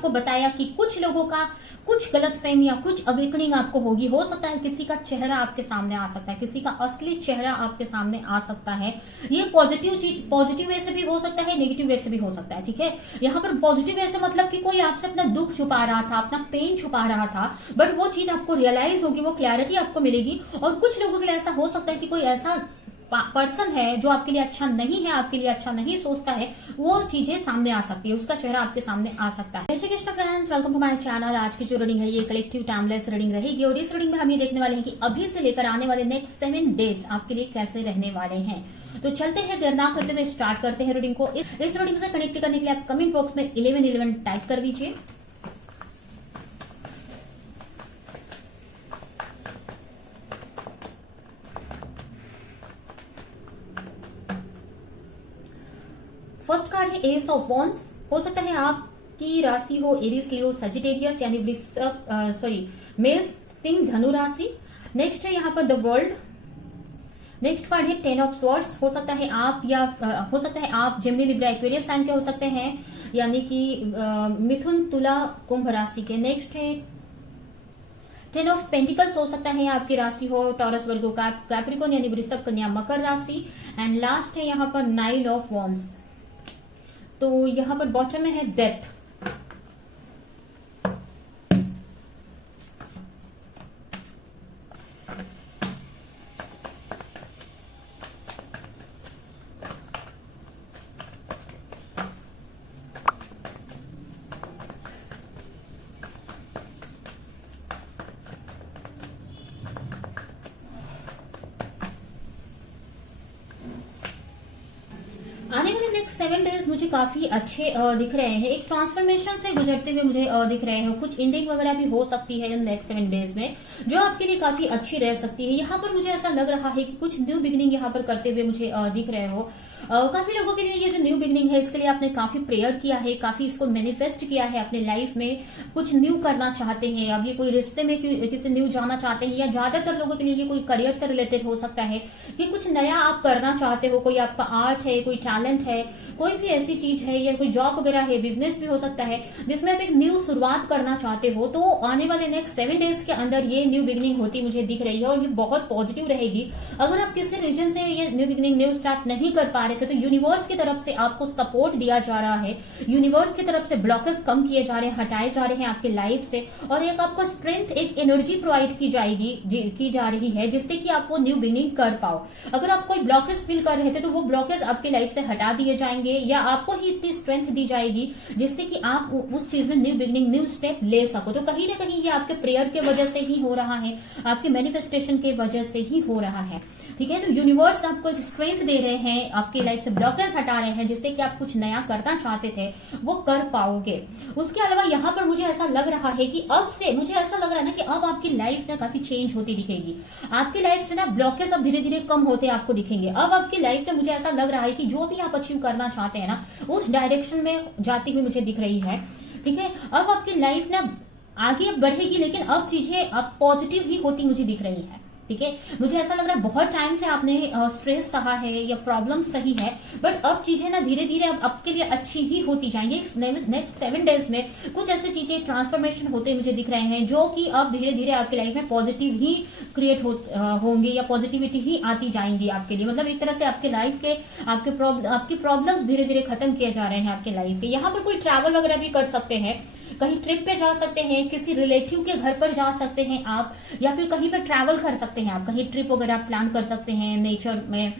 आपको बताया कि कुछ लोगों का कुछ गलतफहमी या कुछ अवेकनिंग आपको होगी। हो सकता है किसी का चेहरा आपके सामने आ सकता है, किसी का असली चेहरा आपके सामने आ सकता है। ये पॉजिटिव चीज पॉजिटिव वे से भी हो सकता है, नेगेटिव वे से भी हो सकता है। ठीक है, यहाँ पर पॉजिटिव वे से मतलब कि कोई आपसे अपना दुख छुपा रहा था, अपना पेन छुपा रहा था, बट वो चीज आपको रियलाइज होगी, वो क्लैरिटी आपको मिलेगी। और कुछ लोगों के लिए ऐसा हो सकता है कि कोई ऐसा पर्सन है जो आपके लिए अच्छा नहीं है, आपके लिए अच्छा नहीं सोचता है, वो चीजें सामने आ सकती है, उसका चेहरा आपके सामने आ सकता है। जय Shri Krishna friends, welcome to my channel. आज की जो रीडिंग है ये कलेक्टिव टाइमलेस रीडिंग रहेगी और इस रीडिंग में हम ये देखने वाले हैं कि अभी से लेकर आने वाले नेक्स्ट 7 डेज आपके लिए कैसे रहने वाले हैं। तो चलते हैं, देर ना करते हुए स्टार्ट करते हैं रीडिंग को। इस रीडिंग से कनेक्ट करने के लिए आप कमेंट बॉक्स में 1111 टाइप कर दीजिए। फर्स्ट कार्ड है एस ऑफ वॉन्ड्स। हो सकता है आपकी राशि हो एरिस, लियो, सजिटेरियस यानी मेष, सिंह, धनु राशि। नेक्स्ट है यहाँ पर द वर्ल्ड। नेक्स्ट कार्ड है 10 ऑफ स्वॉर्ड्स। हो सकता है आप जेमिनी, लिब्रा, एक्वेरियस साइन के हो सकते हैं, यानी कि मिथुन, तुला, कुंभ राशि के। नेक्स्ट है 10 ऑफ पेंटिकल्स। हो सकता है आपकी राशि हो टॉरस, वर्गो, कैप्रिकॉर्न यानी वृषभ, कन्या, मकर राशि। एंड लास्ट है यहाँ पर 9 ऑफ वॉन्ड्स। तो यहां पर बॉटम में है डेथ। आने वाले नेक्स्ट 7 डेज मुझे काफी अच्छे दिख रहे हैं। एक ट्रांसफॉर्मेशन से गुजरते हुए मुझे दिख रहे हैं। कुछ एंडिंग वगैरह भी हो सकती है इन नेक्स्ट 7 डेज में, जो आपके लिए काफी अच्छी रह सकती है। यहाँ पर मुझे ऐसा लग रहा है कि कुछ न्यू बिगिनिंग यहाँ पर करते हुए मुझे दिख रहे हो। काफी लोगों के लिए ये जो न्यू बिगिनिंग है इसके लिए आपने काफी प्रेयर किया है, काफी इसको मैनिफेस्ट किया है अपने लाइफ में। कुछ न्यू करना चाहते हैं, अब ये कोई रिश्ते में किसी न्यू जाना चाहते हैं, या ज्यादातर लोगों के लिए ये कोई करियर से रिलेटेड हो सकता है कि कुछ नया आप करना चाहते हो। कोई आपका आर्ट है, कोई टैलेंट है, कोई भी ऐसी चीज है, या कोई जॉब वगैरह है, बिजनेस भी हो सकता है जिसमें आप एक न्यू शुरुआत करना चाहते हो। तो आने वाले नेक्स्ट 7 डेज के अंदर ये न्यू बिगिनिंग होती मुझे दिख रही है और ये बहुत पॉजिटिव रहेगी। अगर आप किसी रीजन से ये न्यू बिगिनिंग न्यू स्टार्ट नहीं कर पा रहे थे तो यूनिवर्स की तरफ से आपको सपोर्ट दिया जा रहा है, यूनिवर्स की तरफ से ब्लॉकेज कम किए जा रहे हैं, हटाए जा रहे हैं आपके लाइफ से, और एक आपको स्ट्रेंथ, एक एनर्जी प्रोवाइड की जा रही है जिससे कि आप वो न्यू बिगिनिंग कर पाओ। अगर आप कोई ब्लॉकेज फील कर रहे थे तो वो ब्लॉकेज आपके लाइफ से हटा दिए जाएंगे, या आपको ही इतनी स्ट्रेंथ दी जाएगी जिससे कि आप उस चीज में न्यू बिगिनिंग, न्यू स्टेप ले सको। तो कहीं ना कहीं ये आपके प्रेयर के वजह से ही हो रहा है, आपके मैनिफेस्टेशन के वजह से ही हो रहा है। ठीक है, तो यूनिवर्स आपको एक स्ट्रेंथ दे रहे हैं, आपकी लाइफ से ब्लॉकेज हटा रहे हैं जिससे कि आप कुछ नया करना चाहते थे वो कर पाओगे। उसके अलावा यहाँ पर मुझे ऐसा लग रहा है कि अब से मुझे ऐसा लग रहा है ना कि अब आपकी लाइफ ना काफी चेंज होती दिखेगी। आपकी लाइफ से ना ब्लॉकेज अब धीरे धीरे कम होते आपको दिखेंगे। अब आपकी लाइफ में मुझे ऐसा लग रहा है कि जो भी आप अचीव करना चाहते हैं ना उस डायरेक्शन में जाती हुई मुझे दिख रही है। ठीक है, अब आपकी लाइफ ना आगे बढ़ेगी, लेकिन अब चीजें अब पॉजिटिव ही होती मुझे दिख रही है। ठीक है, मुझे ऐसा लग रहा है बहुत टाइम से आपने स्ट्रेस सहा है या प्रॉब्लम सही है, बट अब चीजें ना धीरे धीरे अब आपके लिए अच्छी ही होती जाएंगी। नेक्स्ट 7 डेज में कुछ ऐसी चीजें ट्रांसफॉर्मेशन होते मुझे दिख रहे हैं जो कि अब धीरे धीरे आपकी लाइफ में पॉजिटिव ही क्रिएट होंगे, या पॉजिटिविटी ही आती जाएंगी आपके लिए। मतलब एक तरह से आपके लाइफ के आपकी प्रॉब्लम्स धीरे धीरे खत्म किए जा रहे हैं आपके लाइफ के। यहाँ पर कोई ट्रैवल वगैरह भी कर सकते हैं, कहीं ट्रिप पे जा सकते हैं, किसी रिलेटिव के घर पर जा सकते हैं आप, या फिर कहीं पे ट्रैवल कर सकते हैं आप, कहीं ट्रिप वगैरह प्लान कर सकते हैं नेचर में,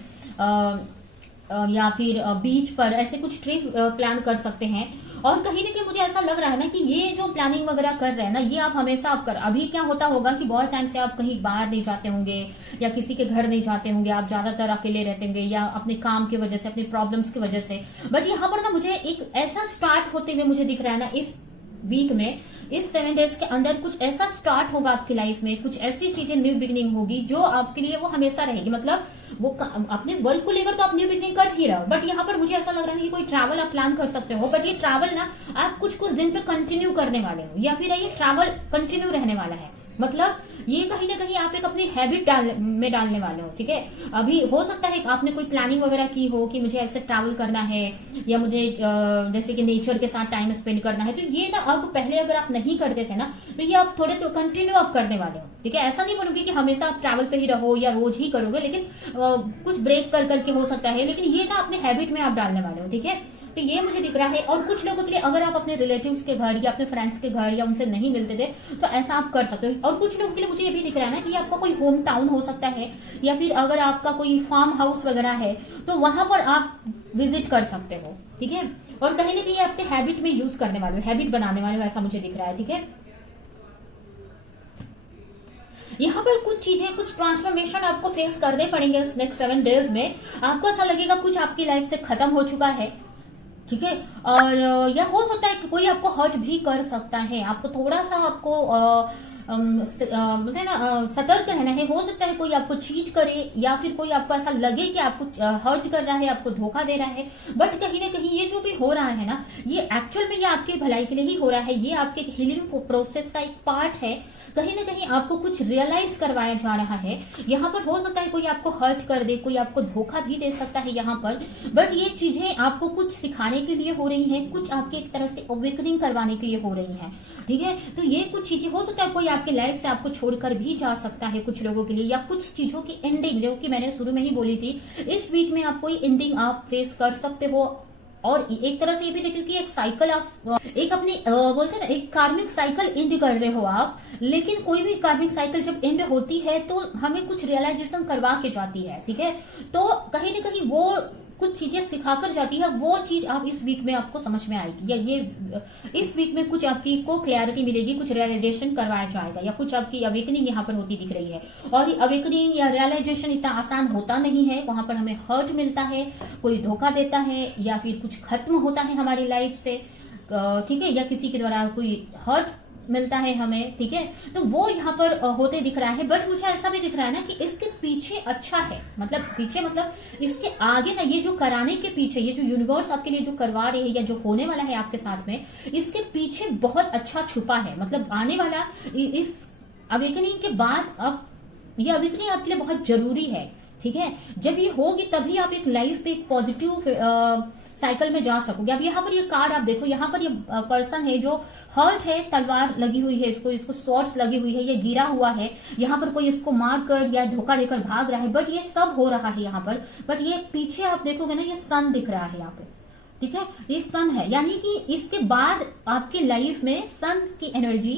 या फिर बीच पर, ऐसे कुछ ट्रिप प्लान कर सकते हैं। और कहीं ना कहीं मुझे ऐसा लग रहा है ना कि ये जो प्लानिंग वगैरह कर रहे हैं ना ये आप हमेशा आप कर, अभी क्या होता होगा कि बहुत टाइम से आप कहीं बाहर नहीं जाते होंगे या किसी के घर नहीं जाते होंगे, आप ज्यादातर अकेले रहते होंगे या अपने काम की वजह से, अपनी प्रॉब्लम्स की वजह से। बट यहाँ पर ना मुझे एक ऐसा स्टार्ट होते हुए मुझे दिख रहा है ना इस वीक में, इस 7 डेज के अंदर कुछ ऐसा स्टार्ट होगा आपकी लाइफ में, कुछ ऐसी चीजें न्यू बिगिनिंग होगी जो आपके लिए वो हमेशा रहेगी। मतलब वो अपने वर्क को लेकर तो आप न्यू बिगिनिंग कर ही रहे हो, बट यहाँ पर मुझे ऐसा लग रहा है कि कोई ट्रैवल आप प्लान कर सकते हो, बट ये ट्रैवल ना आप कुछ दिन पे कंटिन्यू करने वाले हो, या फिर ये ट्रैवल कंटिन्यू रहने वाला है। मतलब ये कहीं ना कहीं आप एक अपनी हैबिट में डालने वाले हो, ठीक है। अभी हो सकता है कि आपने कोई प्लानिंग वगैरह की हो कि मुझे ऐसे ट्रैवल करना है या मुझे जैसे कि नेचर के साथ टाइम स्पेंड करना है, तो ये ना अब पहले अगर आप नहीं करते थे ना, तो ये आप थोड़े तो कंटिन्यू आप करने वाले हो, ठीक है। ऐसा नहीं बोलूंगी कि हमेशा आप ट्रैवल पे ही रहो या रोज ही करोगे, लेकिन कुछ ब्रेक कर करके हो सकता है, लेकिन ये ना अपने हैबिट में आप डालने वाले हो, ठीक है। तो ये मुझे दिख रहा है। और कुछ लोगों के लिए अगर आप अपने रिलेटिव्स के घर या अपने फ्रेंड्स के घर या उनसे नहीं मिलते थे, तो ऐसा आप कर सकते हो। और कुछ लोगों के लिए मुझे ये भी दिख रहा है ना कि आपका कोई होम टाउन हो सकता है, या फिर अगर आपका कोई फार्म हाउस वगैरह है तो वहां पर आप विजिट कर सकते हो, ठीक है। और कहीं ना कहीं आपके हैबिट में यूज करने वाले हो, हैबिट बनाने वाले हो, ऐसा मुझे दिख रहा है, ठीक है। यहाँ पर कुछ चीजें, कुछ ट्रांसफॉर्मेशन आपको फेस करने पड़ेंगे इस नेक्स्ट 7 डेज में। आपको ऐसा लगेगा कुछ आपकी लाइफ से खत्म हो चुका है, ठीक है। और या हो सकता है कि कोई आपको हर्ट भी कर सकता है, आपको थोड़ा सा आपको बोलते हैं ना सतर्क रहना है। हो सकता है कोई आपको चीट करे या फिर कोई आपको ऐसा लगे कि आपको हर्ट कर रहा है, आपको धोखा दे रहा है, बट कहीं ना कहीं ये जो भी हो रहा है ना, ये एक्चुअल में ये आपके भलाई के लिए ही हो रहा है। ये आपके हीलिंग प्रोसेस का एक पार्ट है। कहीं ना कहीं आपको कुछ रियलाइज करवाया जा रहा है। यहाँ पर हो सकता है कोई आपको हर्ट कर दे, कोई आपको धोखा भी दे सकता है यहाँ पर, बट ये चीजें आपको कुछ सिखाने के लिए हो रही है, कुछ आपके एक तरह से अवेकनिंग करवाने के लिए हो रही है, ठीक है। तो ये कुछ चीजें हो सकता है कोई आपके लाइफ से आपको छोड़कर भी जा सकता है कुछ लोगों के लिए, या कुछ चीजों की एंडिंग जो कि मैंने शुरू में ही बोली थी, इस वीक में आप कोई एंडिंग आप फेस कर सकते हो। और एक तरह से ये भी देखिए कि एक साइकिल आप एक अपनी बोलते हैं ना, एक कार्मिक साइकिल एंड कर रहे हो आप। लेकिन कोई भी कार्मिक साइकिल जब एंड होती है तो हमें कुछ रियलाइजेशन करवा के जाती है, ठीक है। तो कहीं ना कहीं वो कुछ चीजें सिखाकर जाती है, वो चीज आप इस वीक में आपको समझ में आएगी, या ये इस वीक में कुछ आपकी को क्लैरिटी मिलेगी, कुछ रियलाइजेशन करवाया जाएगा, या कुछ आपकी अवेकनिंग यहाँ पर होती दिख रही है। और अवेकनिंग या रियलाइजेशन इतना आसान होता नहीं है, वहां पर हमें हर्ट मिलता है, कोई धोखा देता है, या फिर कुछ खत्म होता है हमारी लाइफ से, ठीक है, या किसी के द्वारा कोई हर्ट मिलता है हमें, ठीक है। तो वो यहाँ पर होते दिख रहा है। बट मुझे ऐसा भी दिख रहा है ना कि इसके पीछे अच्छा है, मतलब पीछे मतलब इसके आगे ना, ये जो कराने के पीछे, ये जो यूनिवर्स आपके लिए जो करवा रहे हैं या जो होने वाला है आपके साथ में, इसके पीछे बहुत अच्छा छुपा है। मतलब आने वाला इस अवेकनिंग के बाद अब ये अवेकनिंग आपके लिए बहुत जरूरी है, ठीक है। जब ये होगी तभी आप एक लाइफ पे एक पॉजिटिव साइकिल में जा सकोगे। अब यहाँ पर ये कार्ड आप देखो, यहाँ पर ये पर्सन है जो हर्ट है, तलवार लगी हुई है, इसको स्वॉर्ड्स लगी हुई है, ये गिरा हुआ है, यहाँ पर कोई इसको मार कर या धोखा देकर भाग रहा है, बट ये सब हो रहा है यहाँ पर। बट ये पीछे आप देखोगे ना, ये सन दिख रहा है यहाँ पे, ठीक है, ये सन है, यानी कि इसके बाद आपकी लाइफ में सन की एनर्जी,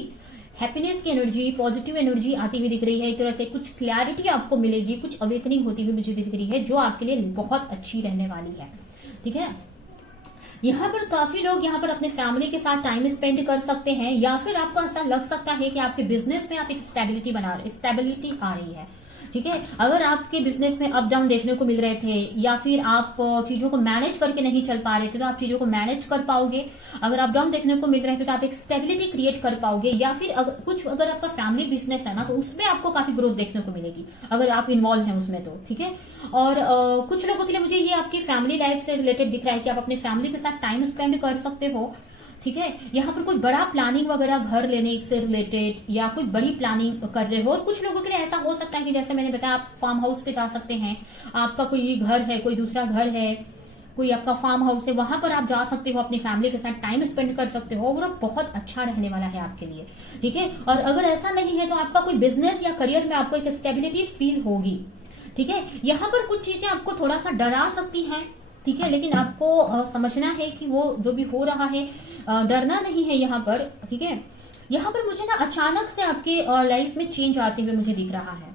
हैप्पीनेस की एनर्जी, पॉजिटिव एनर्जी आती हुई दिख रही है। एक तरह से कुछ क्लैरिटी आपको मिलेगी, कुछ अवेकनिंग होती हुई मुझे दिख रही है, जो आपके लिए बहुत अच्छी रहने वाली है, ठीक है। यहाँ पर काफी लोग यहाँ पर अपने फैमिली के साथ टाइम स्पेंड कर सकते हैं, या फिर आपको ऐसा लग सकता है कि आपके बिजनेस में आप एक स्टेबिलिटी स्टेबिलिटी आ रही है, ठीक है। अगर आपके बिजनेस में अप डाउन देखने को मिल रहे थे, या फिर आप चीजों को मैनेज करके नहीं चल पा रहे थे, तो आप चीजों को मैनेज कर पाओगे। अगर अप डाउन देखने को मिल रहे थे तो आप एक स्टेबिलिटी क्रिएट कर पाओगे। या फिर अगर आपका फैमिली बिजनेस है ना, तो उसमें आपको काफी ग्रोथ देखने को मिलेगी अगर आप इन्वॉल्व हैं उसमें, तो ठीक है। और कुछ लोगों के लिए मुझे ये आपकी फैमिली लाइफ से रिलेटेड दिख रहा है कि आप अपने फैमिली के साथ टाइम स्पेंड कर सकते हो, ठीक है। यहाँ पर कोई बड़ा प्लानिंग वगैरह घर लेने से रिलेटेड या कोई बड़ी प्लानिंग कर रहे हो। और कुछ लोगों के लिए ऐसा हो सकता है कि जैसे मैंने बताया, आप फार्म हाउस पे जा सकते हैं, आपका कोई घर है, कोई दूसरा घर है, कोई आपका फार्म हाउस है, वहां पर आप जा सकते हो, अपनी फैमिली के साथ टाइम स्पेंड कर सकते हो, और बहुत अच्छा रहने वाला है आपके लिए, ठीक है। और अगर ऐसा नहीं है तो आपका कोई बिजनेस या करियर में आपको एक स्टेबिलिटी फील होगी, ठीक है। यहाँ पर कुछ चीजें आपको थोड़ा सा डरा सकती हैं, ठीक है, लेकिन आपको समझना है कि वो जो भी हो रहा है, डरना नहीं है यहाँ पर, ठीक है। यहाँ पर मुझे ना अचानक से आपके लाइफ में चेंज आते हुए मुझे दिख रहा है।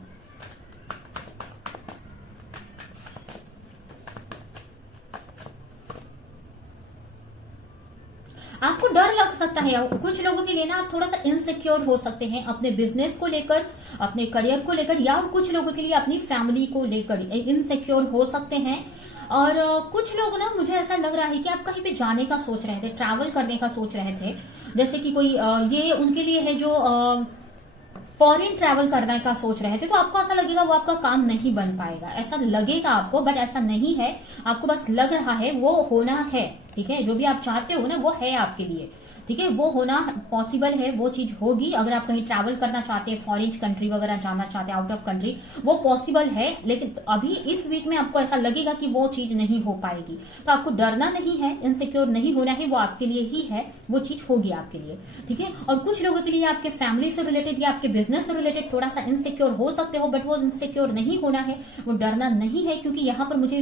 आपको डर लग सकता है, कुछ लोगों के लिए ना आप थोड़ा सा इनसिक्योर हो सकते हैं अपने बिजनेस को लेकर, अपने करियर को लेकर, या कुछ लोगों के लिए अपनी फैमिली को लेकर इनसिक्योर हो सकते हैं। और कुछ लोग ना, मुझे ऐसा लग रहा है कि आप कहीं पे जाने का सोच रहे थे, ट्रैवल करने का सोच रहे थे, जैसे कि कोई ये उनके लिए है जो फॉरेन ट्रैवल करने का सोच रहे थे, तो आपको ऐसा लगेगा वो आपका काम नहीं बन पाएगा, ऐसा लगेगा आपको, बट ऐसा नहीं है, आपको बस लग रहा है, वो होना है, ठीक है। जो भी आप चाहते हो ना, वो है आपके लिए, ठीक है, वो होना पॉसिबल है, वो चीज होगी। अगर आप कहीं ट्रैवल करना चाहते हैं, फॉरेन कंट्री वगैरह जाना चाहते हैं, आउट ऑफ कंट्री, वो पॉसिबल है। लेकिन अभी इस वीक में आपको ऐसा लगेगा कि वो चीज नहीं हो पाएगी, तो आपको डरना नहीं है, इनसिक्योर नहीं होना है, वो आपके लिए ही है, वो चीज होगी आपके लिए। ठीक है, और कुछ लोगों के लिए आपके फैमिली से रिलेटेड या आपके बिजनेस से रिलेटेड थोड़ा सा इनसिक्योर हो सकते हो, बट वो इनसिक्योर नहीं होना है, वो डरना नहीं है। क्योंकि यहाँ पर मुझे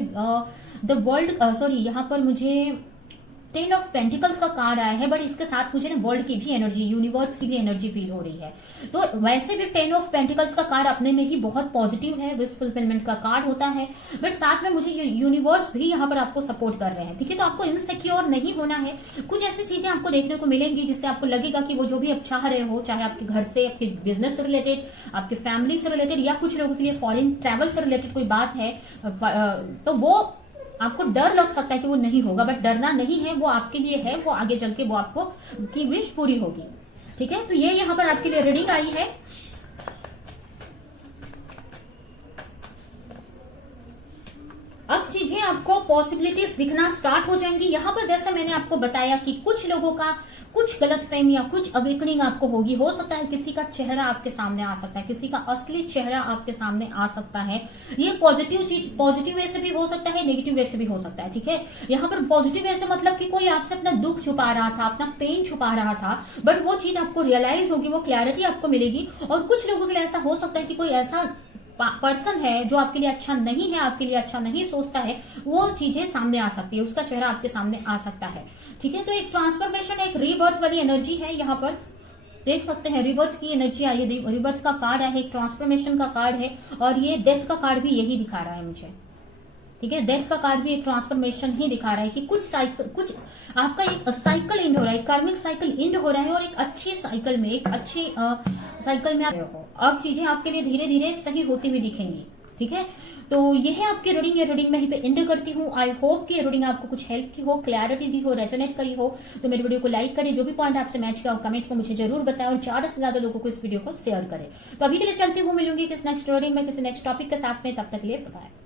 यहाँ पर मुझे 10 ऑफ पेंटिकल्स का कार्ड आया है, बट इसके साथ मुझे ना वर्ल्ड की भी एनर्जी, यूनिवर्स की भी एनर्जी फील हो रही है। तो वैसे भी 10 ऑफ पेंटिकल्स का कार्ड अपने में ही बहुत पॉजिटिव है, विश फुलफिलमेंट का कार्ड होता है, बट साथ में मुझे यूनिवर्स भी यहाँ पर आपको सपोर्ट कर रहे हैं। ठीक है, तो आपको इनसिक्योर नहीं होना है। कुछ ऐसी चीजें आपको देखने को मिलेंगी जिससे आपको लगेगा कि वो जो भी आप चाह रहे हो, चाहे आपके घर से, आपके बिजनेस से रिलेटेड, आपके फैमिली से रिलेटेड, या कुछ लोगों के लिए फॉरेन ट्रैवल से रिलेटेड कोई बात है, तो वो आपको डर लग सकता है कि वो नहीं होगा, बट डरना नहीं है, वो आपके लिए है, वो आगे चल के वो आपको की विश पूरी होगी। ठीक है, तो ये यहाँ पर आपके लिए रीडिंग आई है। अब चीजें आपको पॉसिबिलिटीज दिखना स्टार्ट हो जाएंगी। यहाँ पर जैसे मैंने आपको बताया कि कुछ लोगों का कुछ गलतफहमी या कुछ अवेकनिंग आपको होगी। हो सकता है किसी का चेहरा आपके सामने आ सकता है, किसी का असली चेहरा आपके सामने आ सकता है। ये पॉजिटिव चीज, पॉजिटिव वे से भी हो सकता है, नेगेटिव वे से भी हो सकता है। ठीक है, यहाँ पर पॉजिटिव वे से मतलब कि कोई आपसे अपना दुख छुपा रहा था, अपना पेन छुपा रहा था, बट वो चीज आपको रियलाइज होगी, वो क्लैरिटी आपको मिलेगी। और कुछ लोगों के लिए ऐसा हो सकता है कि कोई ऐसा पर्सन है जो आपके लिए अच्छा नहीं है, आपके लिए अच्छा नहीं सोचता है, वो चीजें सामने आ सकती है, उसका चेहरा आपके सामने आ सकता है। ठीक है, तो एक ट्रांसफॉर्मेशन, एक रीबर्थ वाली एनर्जी है। यहाँ पर देख सकते हैं रीबर्थ की एनर्जी आई है, रीबर्थ का कार्ड है, एक ट्रांसफॉर्मेशन का कार्ड है, और ये डेथ का कार्ड भी यही दिखा रहा है मुझे। ठीक है, डेथ का कार्ड भी एक ट्रांसफॉर्मेशन ही दिखा रहा है कि कुछ आपका एक साइकिल इंड हो रहा है, कार्मिक साइकिल इंड हो रहा है, और एक अच्छी साइकिल में, एक अच्छी साइकिल में आप हो। अब चीजें आपके लिए धीरे धीरे सही होती हुई दिखेंगी। ठीक है, तो ये है आपकी रीडिंग। ये रीडिंग मैं यहीं पे एंड करती हूँ। आई होप कि ये रीडिंग आपको कुछ हेल्प की हो, क्लैरिटी दी हो, रेजोनेट करी हो। तो मेरी वीडियो को लाइक करें, जो भी पॉइंट आपसे मैच किया हो कमेंट में मुझे जरूर बताएं, और ज्यादा से ज्यादा लोगों को इस वीडियो को शेयर करें। तो अभी के लिए चलती हूँ, मिलूंगी किस नेक्स्ट रीडिंग में, किसी नेक्स्ट टॉपिक के साथ में। तब तक के लिए बाय।